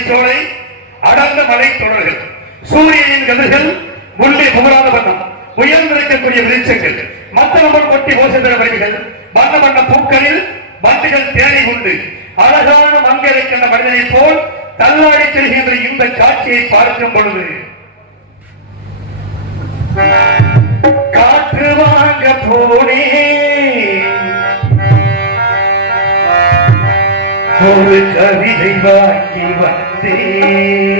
மலைச்சோலை அடர்ந்த மலை சூரியனின் கதிர்கள் முள்ளி புகழாத வண்ணம் உயர்ந்திருக்கக்கூடிய வெளிச்சங்கள் மத்த கொட்டி ஓசைதர வடிவுகள் வண்ண வண்ண பூக்களில் பட்டுகள் தேடி உண்டு. அழகான மங்களைக்கின்ற மனிதனை போல் தள்ளாடி செல்கின்ற இந்த காட்சியை பார்க்கும் பொழுது காற்று வாங்க போனே. ஒரு கவிதை வாய் Amen.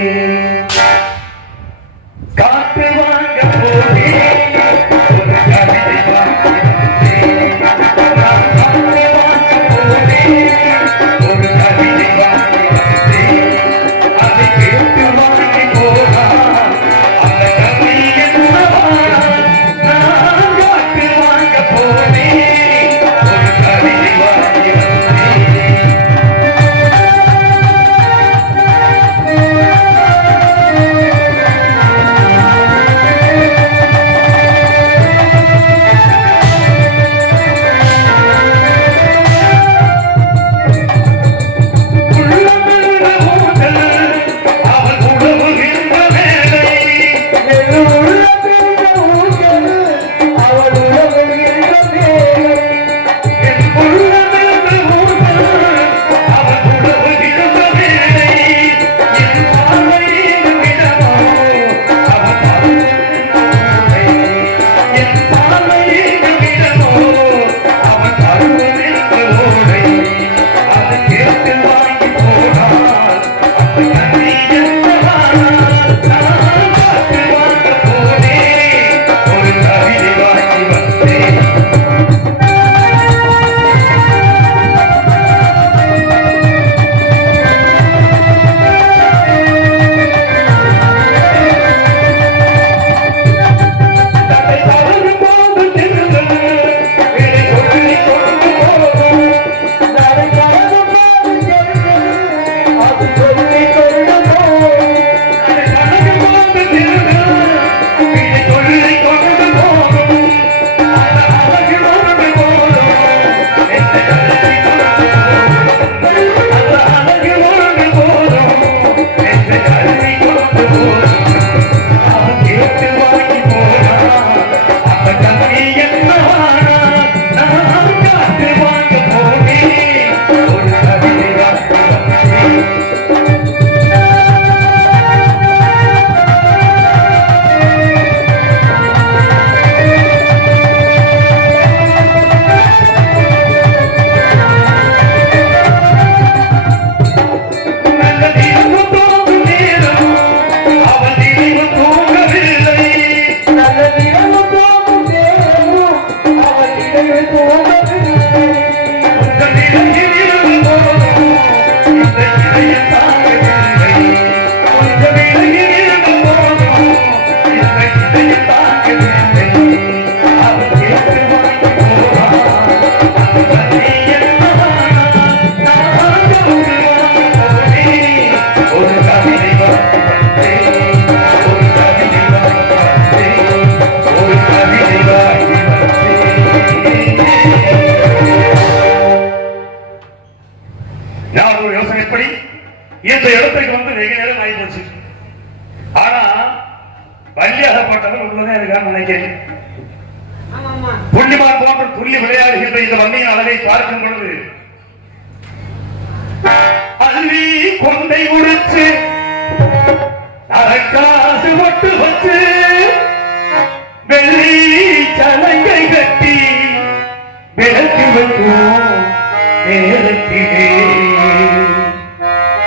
விட்டேன் புள்ளிமான் போன்ற துள்ளி விளையாடுகின்ற இந்த வன்மையின் அழகை பார்க்கும் பொழுது அள்ளி கொண்டை உடைச்சு அரக்காசு மட்டு வச்சு வெள்ளி சலங்கை கட்டி விளக்கு வைக்கும் நேரத்திலே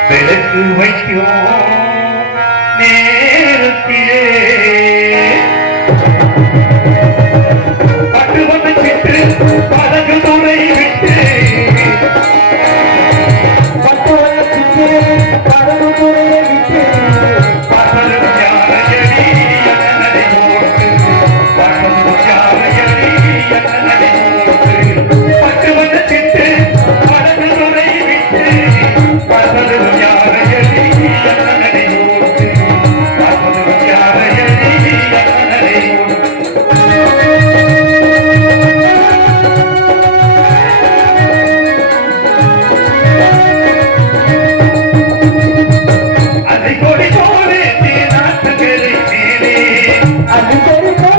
விளக்கு வைக்கும் Bye. I'm gonna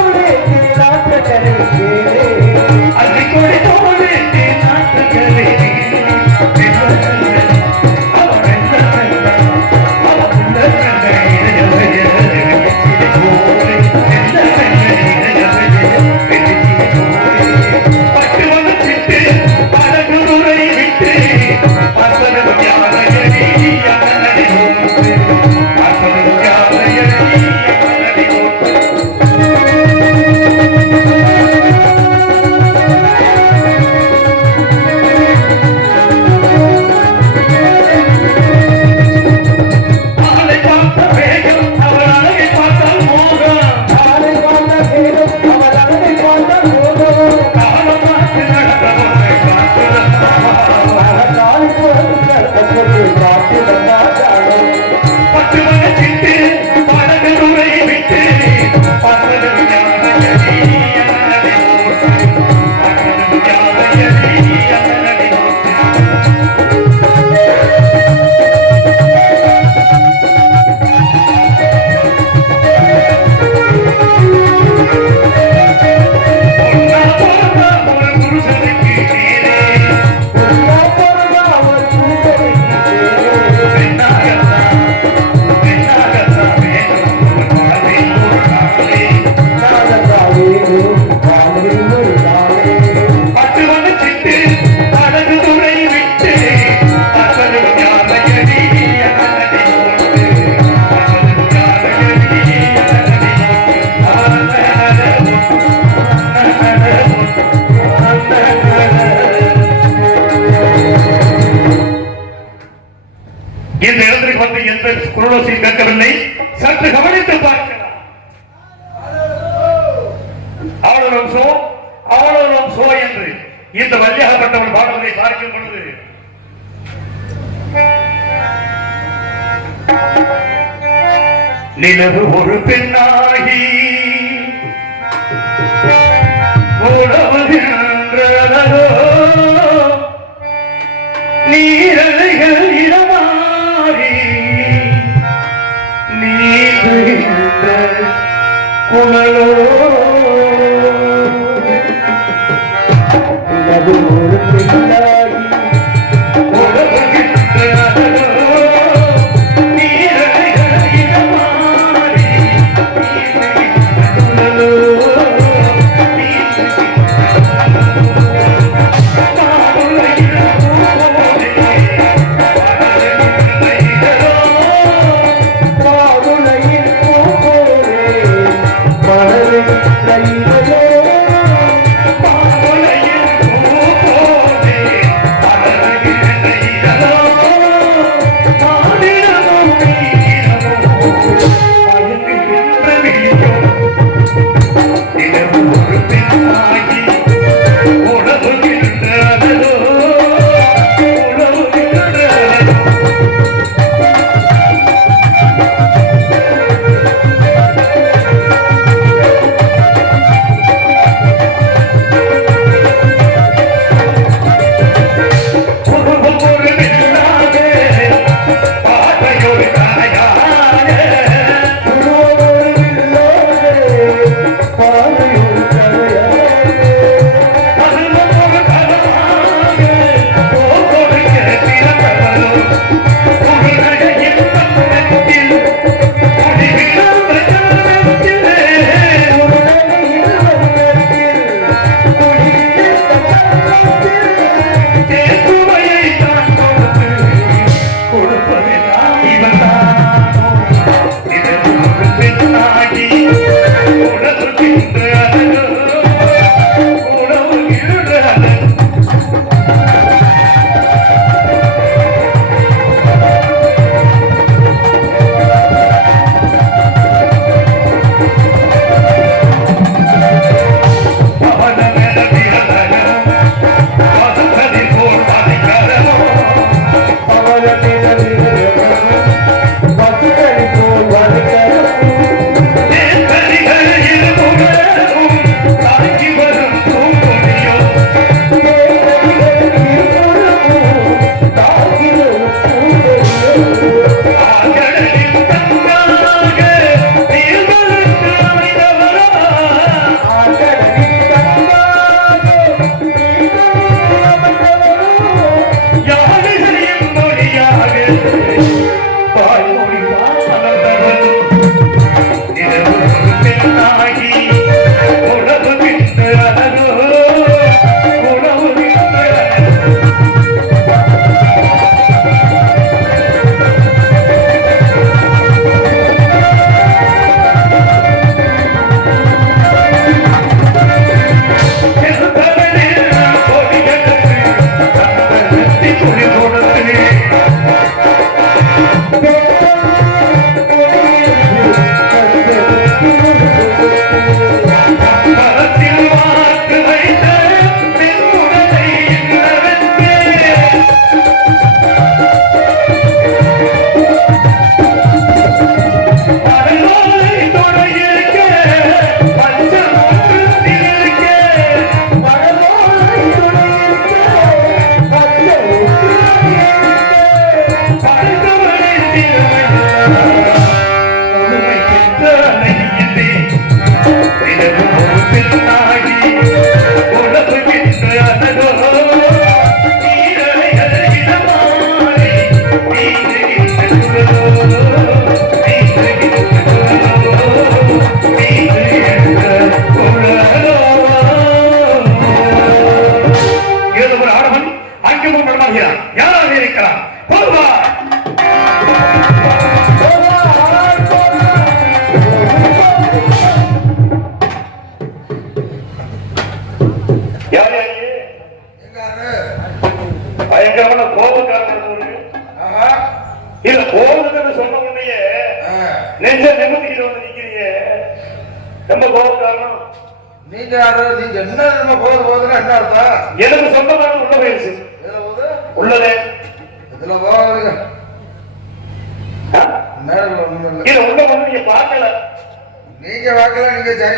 நிலவு ஒரு பெண்ணாகி. உழவுகின்றதோ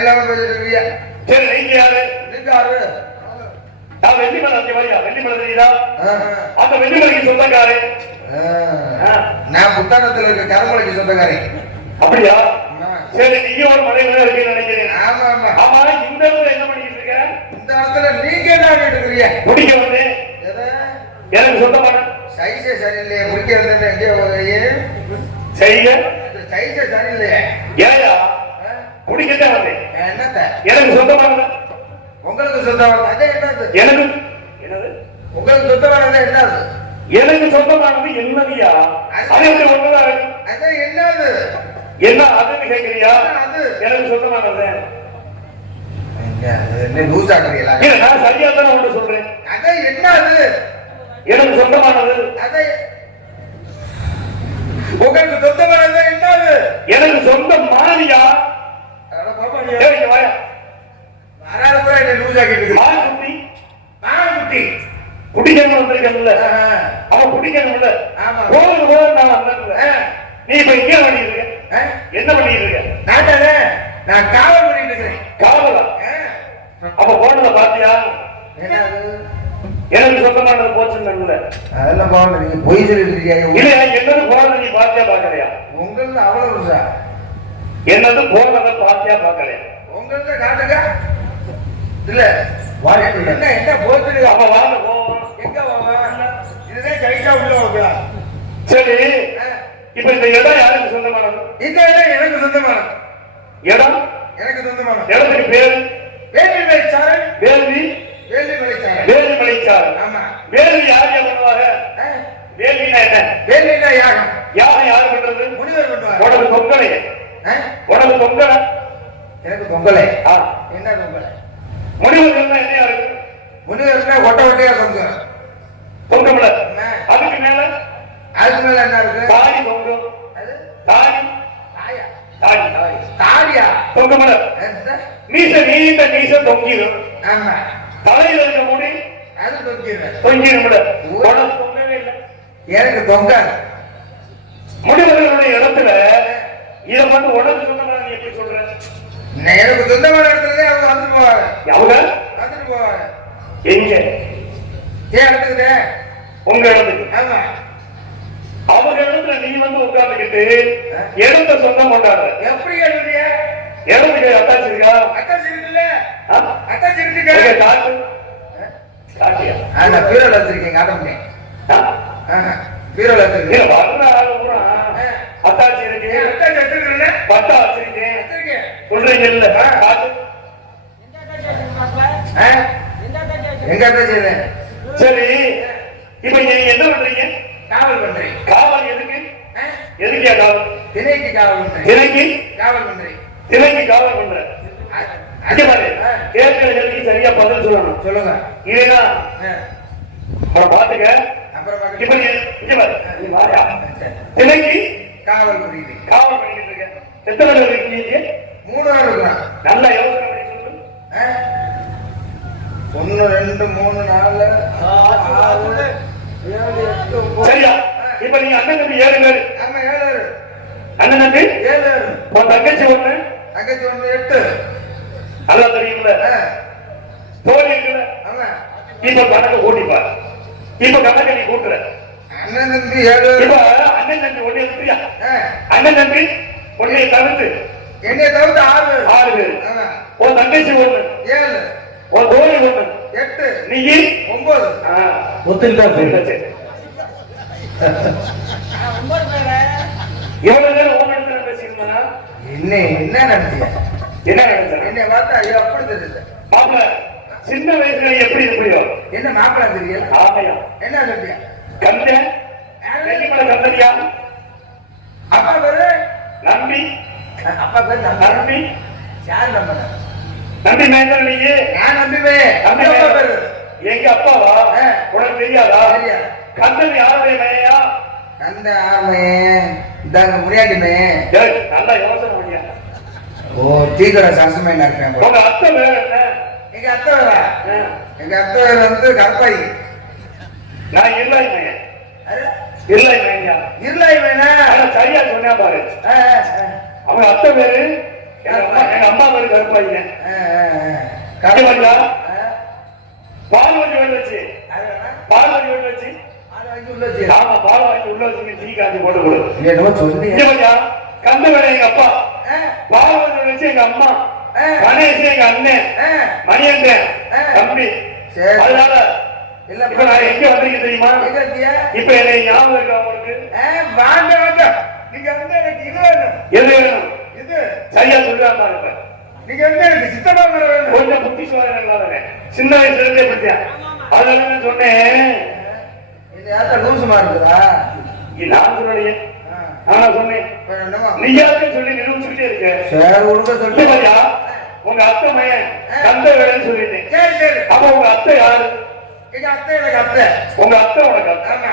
வாக்கல நீங்க சரியில்லாம பேசிட்டு இருக்கீங்க சரி நீங்க யாரு? நீங்க யாரு? நான் வெள்ளிமலை அந்த மாதிரியா வெள்ளிமலை தெரியுதா? ஆ, அந்த வெள்ளிமலைக்கு சொந்தக்காரு ஆ. ஆ, நான் புத்தானத்துல இருக்க கரமலைக்கு சொந்தக்காரி. அப்படியா? ஆ. சரி நீங்க ஒரு மலை மேல இருக்கீங்கன்னு நினைக்கிறேன். ஆமா ஆமா. ஆமா இந்த இடத்துல என்ன பண்ணிட்டு இருக்க? இந்த இடத்துல நீங்க என்ன பண்ணிட்டு இருக்கிறீங்க? முடிக்க வந்து? எனக்கு சொந்தமான சைஸே சரியில்லையே. முறிக்க இருந்தேன் எங்கேயோ போகிறீங்க? செய்ய சைஸே சரியில்லையே. ஏயா? ஆ? குடிக்கத்தான் வந்தேன் என்னத்த எனக்கு சொந்தமானது. உங்களுக்கு சொந்தமானது. அது என்னது? எனக்கு என்னது? உங்களுக்கு சொந்தமானது என்னது? எனக்கு சொந்தமானது என்னதுயா அது எப்படி ஒண்ணுதான் அது என்னது? என்ன அதுன்னு கேக்குறியா அது? எனக்கு சொந்தமானது. என்ன, அது என்ன நான் சரியா தானே ஒன்று சொல்றேன். அது என்னது? எனக்கு சொந்தமானது. அது உங்களுக்கு சொந்தமானது என்னது? எனக்கு சொந்த மாறியா அட பாப்பா, நீ ஏய் வாயா வராத என்னை லூஸ் இருக்கு. மாறு குட்டி மானக்குட்டி. குடிக்கணும் வந்திருக்கேன்ல ஆஹா. அவன் போது நான் வந்தேன்ல ஆ. நீ இப்ப இங்கே பண்ணிட்டு இருக்க? என்ன பண்ணிட்டு இருக்க? நான் தானே, நான் காவல் பண்ணிட்டு இருக்கிறேன். காவலா. அப்ப போனத பாத்தியா? எனக்கு சொந்தமானது போச்சுன்னு அதெல்லாம் பாவம் நீங்க பொய் சொல்லிட்டு இருக்கீங்க இல்ல என்னது போனதை நீ பாத்தியா பாக்கலையா? உங்களது அவ்வளவு சார் என்னது போனதை பாத்தியா பாக்கலையா உங்களத காட்டுங்க. இல்ல. என்ன என்ன போச்சுடு அப்ப வாங்க போவோம் எங்க இதுதான் ஜெயிச்சா உள்ள வைக்கலாம் சரி. இப்ப இந்த இடம் யாருக்கு சொந்தமானது? இந்த இடம் எனக்கு சொந்தமானது. இடம்? எனக்கு சொந்தமானது. இடத்துக்கு பேரு? வேலிமலை சாரல் வேள்வி வேலிமலை சாரல் வேள்வி மலைச்சார் ஆமா. வேள்வி யார் யார் பண்ணுவாங்க? ஆ? வேள்வினா என்ன? வேலினா யாகம். யார் யார் பண்றது? முனிவர் பண்ணுவார் தொங்கலை ஆ? உனக்கு தொங்கலை எனக்கு பொங்கலை. ஆ. என்ன பொங்கலை? முனிவர்கள்னா என்ன இருக்கு முனிவர்னா ஒட்ட ஒட்டையா தொங்கமல ஆ. அதுக்கு மேல? அதுக்கு மேல என்ன இருக்கு? தாடி தொங்கும் அது? தாடி தாயா தாடி தாடி தாடியா அது மீச நீண்ட மீச தொங்கிடும் ஆமா. தலையில இருக்க முடி அது தொங்கவே இல்லை. எனக்கு தொங்காது முனிவர்களுடைய இடத்துல இதை மட்டும் உனக்கு சொந்தமான நீ எப்படி சொல்ற? எனக்கு சொந்தமான இடத்துல அவங்க வந்துட்டு போவாங்க அவங்க வந்துட்டு போவாங்க எங்க? ஏன் இடத்துக்கு உங்க இடத்துக்கு. ஆமா. அவங்க இடத்துல நீ வந்து உட்கார்ந்துக்கிட்டு இடத்த சொந்தம் கொண்டாடுற. எப்படி எழுதுறிய இடத்துக்கு அத்தாச்சு இருக்கா? அத்தாச்சி இருக்குல்ல? அத்தாச்சி இருக்குங்க காட்டு. காட்டியா? பீரோல வச்சிருக்கேன் காட்ட முடியும்? பீரோல வர்ற ஆளு பூரா அத்தாச்சி இருக்கு ஏன் அத்தாச்சி வச்சிருக்கேன்ல பட்டா வச்சிருக்கேன் வச்சிருக்கேன் சொல்றீங்க இல்ல காட்டு ஆ? எங்க அத்தாச்சி இது? சரி இப்ப நீங்க என்ன பண்றீங்க காவல் பண்றேன் காவல் எதுக்கு ஆ? எதுக்கியா காவல் திணைக்கு காவல் பண்றேன் திரைக்கு காவல் பண்றேன் திரைக்கு காவல் பண்ற அ- அங்க பாரு ஆ, கேட்கறதுக்கு சரியா பதில் சொல்லணும் சொல்லுங்க இல்லைன்னா ஆ, அப்புறம் பாத்துக்க அப்புறம் இப்ப பாக்க- நீ இங்க பாரு நீ வாயா திரைக்கு காவல் புரியுது காவல் பண்ணிட்டு இருக்க எத்தனை பேர் இருக்கீங்க மூணு நாள் இருக்கிறான் நல்லா யோசனை பண்ணி சொல்லு ஒன்னு ரெண்டு மூணு நாலு ஆறு ஏழு எட்டு ஒன்பது சரியா இப்ப நீங்க அண்ணன் தம்பி ஏழு பேர். ஆமா ஏழு அண்ணன் தம்பி? ஏழு. உன் தங்கச்சி ஒண்ணு. தங்கச்சி ஒண்ணு எட்டு. நல்லா தெரியும்ல. ஆ, தோழி இருக்குல்ல. ஆமா. இப்ப கணக்கு கூட்டிப்பா இப்ப கணக்கு நீ கூட்டுற. அண்ணன் தம்பி ஏழு. இப்ப அண்ணன் தம்பி ஒண்ணு எடுத்துறியா அண்ணன் தம்பி ஒன்னைய தவிர்த்து. என்னைய தவிர்த்து ஆறு. பேர். ஆறு பேர். ஆமா. உன் தங்கச்சி ஒண்ணு. ஏழு. உன் தோழி ஒண்ணு. எட்டு. நீ ஒன்பது. ஒத்துக்கிட்டா சரி எவ்வளவு நேரம் இடத்துல பேசியிருந்தா? என்ன என்ன நடத்திய என்ன நடந்தது என்னை பார்த்தா ஐயோ அப்படி தெரியல மாப்பிள சின்ன வயசுல எப்படி இருப்பியோ என்ன மாப்பிள்ளை தெரியல? ஆமையா? என்ன சொல்றியா கந்த? வெள்ளிமலை கந்தனியா அப்பா பேரு? நம்பி? அப்பா பேரு நம்பி. யார் நம்பல நம்பி மேந்தர் நீ நான் நம்பிவே நம்பி அப்பா பேரு. எங்க அப்பாவா. உனக்கு தெரியாதா? தெரியாது. கந்தன் யாருடைய மையா அந்த ஆமையே இந்தாங்க முனியாண்டிமே. ஏய், நல்லா யோசனை பண்ணியா? ஓ டீக்கடை சரசமையா இருக்கேன். உங்க அத்தை வேற என்ன? எங்க அத்தை வேற? எங்க அத்தை வேற வந்து கருப்பாய். நான் இல்லை இல்லை இருளாய் வேணா சரியா சொன்னா பாரு. அவங்க அத்தை பேரு எங்க அம்மா பேரு ஆ, பால் உள்ள வச்சு? பால் உள்ள வச்சு. ஆமா பால் வாங்கி உள்ள வச்சு டீ காஞ்சி போட்டு கொடு. இங்க பாத்தியா? கந்த வேலை எங்க அப்பா. ஆ, பால் வாங்கி உள்ள வச்சு எங்க அம்மா. கணேஷ் எங்க அண்ணன். மணியந்தன். தம்பி. சரி. அதனால இல்ல, இப்ப நான் எங்க வந்திருக்கேன் தெரியுமா? இப்ப என்னை ஞாபகம் இருக்கா உங்களுக்கு? வாங்க, வாங்க. நீங்க வந்து எனக்கு இது வேணும். எது வேணும்? இது. சரியா சொல்றா பாருங்க நீங்க வந்து எனக்கு வேணும். கொஞ்சம் புத்தி சோதனை சின்ன வயசுல இருந்தே படித்தேன் அதனால சொன்னேன். இது யார்ட்ட லூசுமா இருக்குதா? நான் சொல்லலையே நானா சொன்னேன் சொல்லி நிரூபிச்சுக்கிட்டே இருக்க சரி, விடுங்க, சொல்லு. இல்லையா உங்க அத்தை மையன் கந்த வேலைன்னு சொல்லிட்டேன் சரி, சரி. அப்ப உங்க அத்தை யாரு எங்க அத்தை எனக்கு அத்தை. உங்க அத்தை உனக்கு அத்தை?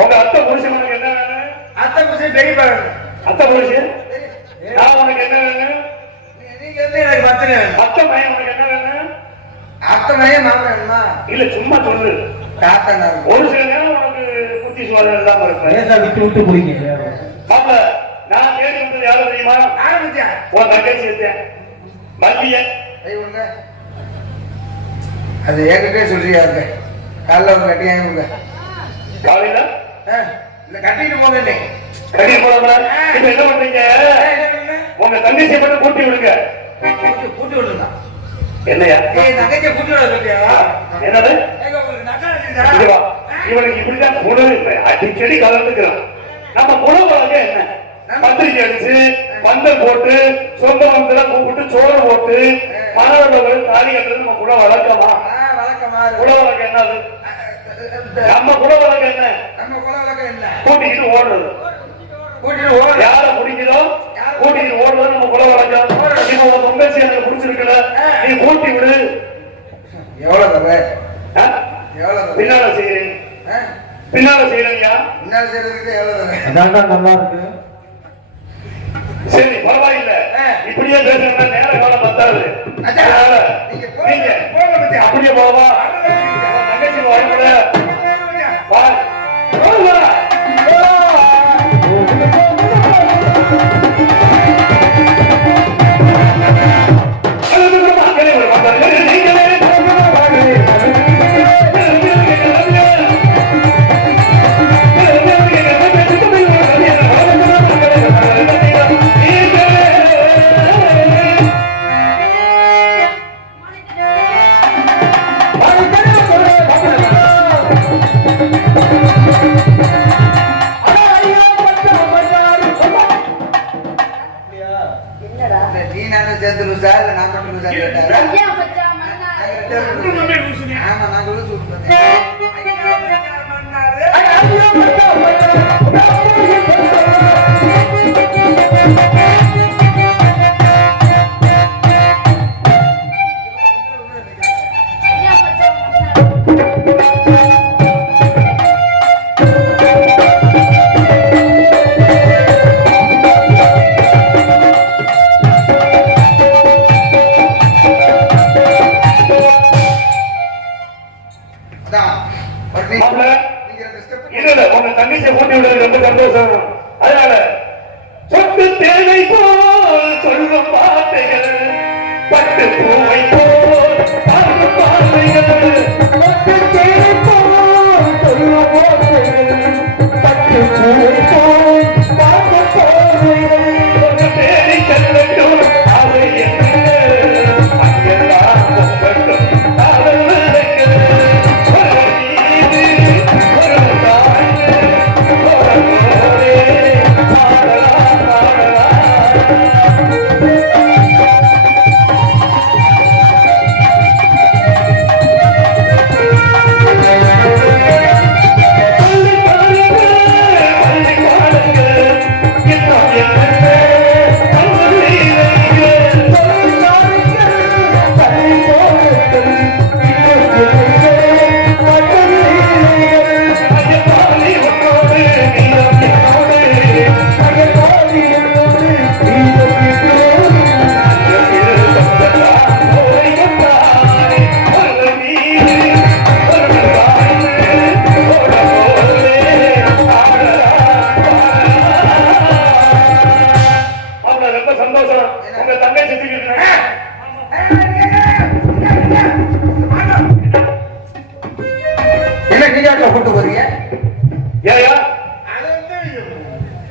உங்க அத்தை புருஷன் உனக்கு என்ன வேணும் அத்தை புருஷன் பெரியப்பா வேணும். அத்தை புருஷன். நான் உனக்கு என்ன வேணும் நீ- நீங்க வந்து எனக்கு. அத்தை மையன் உனக்கு என்ன வேணும் அத்தை மையம் மாமா? இல்ல சும்மா சொல்லு தாத்தா. ஒரு சில நேரம் உனக்கு புத்தி சோதனை இல்லாம இருப்பேன் விட்டு விட்டு போறீங்க? மாப்பிள நான் தேடி வந்தது யாரு தெரியுமா? பத்தியா? உன் தங்கச்சி மல்லிய விடுங்க. அது என்கிட்டே சொல்றியா இருக்க காலைல ஒரு கட்டியா கொடுங்க. காலையில? இல்ல கட்டிட்டு கட்டி போறவங்க இப்ப என்ன பண்றீங்க? உங்க தங்கச்சியை மட்டும் கூட்டி விடுங்க. கூட்டி விடுங்க என்னையா? தங்கச்சியை கூட்டி விட சொல்றியா? என்னது? இவனுக்கு இப்படிதான் இல்லை. அடிக்கடி கலந்துக்கிறான். நம்ம குணம் வழக்கம் என்ன? பத்திரிக்கை அடிச்சு பந்தல் போட்டு சொந்த பந்தல கூப்பிட்டு சோறு போட்டு மாணவர்கள் தாலி கட்டுறது நம்ம குண வழக்கமா ஆ வழக்கமா என்னது நம்ம குல வழக்கம் என்ன? கூட்டிக்கிட்டு ஓடுறது. யார பிடிக்குதோ? கூட்டிட்டு ஓடுறது நம்ம குல வழக்கம் இப்ப உன் பொங்கச்சி எனக்கு பிடிச்சிருக்கல நீ கூட்டி விடு. எவ்வளவு பின்னால செய்யறேன்? பின்னால செய்யறீங்க முன்னாடி செய்யறதுக்கு எவ்வளவு நல்லா இருக்கு சரி பரவாயில்ல. இப்படியே பேசுறா நேர காலம் பத்தாது. நீங்க. அப்படியே போவா. நானும் சேர்த்து லூசா இல்ல நான் மட்டும் லூசா ஆமா நான் லூசு.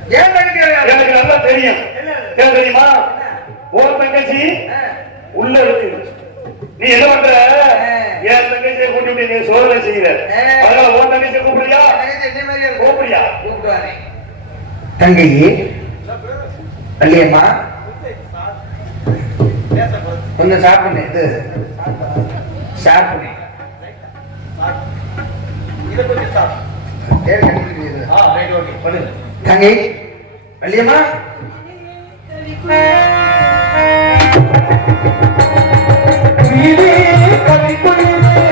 எனக்கு நல்லா தெரியும். ஏன் தெரியுமா? உன் தங்கச்சி உள்ள இருக்கு நீ என்ன பண்ற? என் தங்கச்சியை கூட்டிட்டு நீ சோதனை செய்யற. அதனால உன் தங்கச்சியை கூப்பிடுறியா? தங்கச்சி என்ன மாதிரியே இருக்கும். கூப்பிடுறியா? கூப்பிடுவானே. தங்கை வள்ளியம்மா கொஞ்சம் சாப்பிடுங்க இது. சாப்பிடுங்க ஏறு கங்கை வள்ளியம்மா. கவிதை கவிக்குயிலே.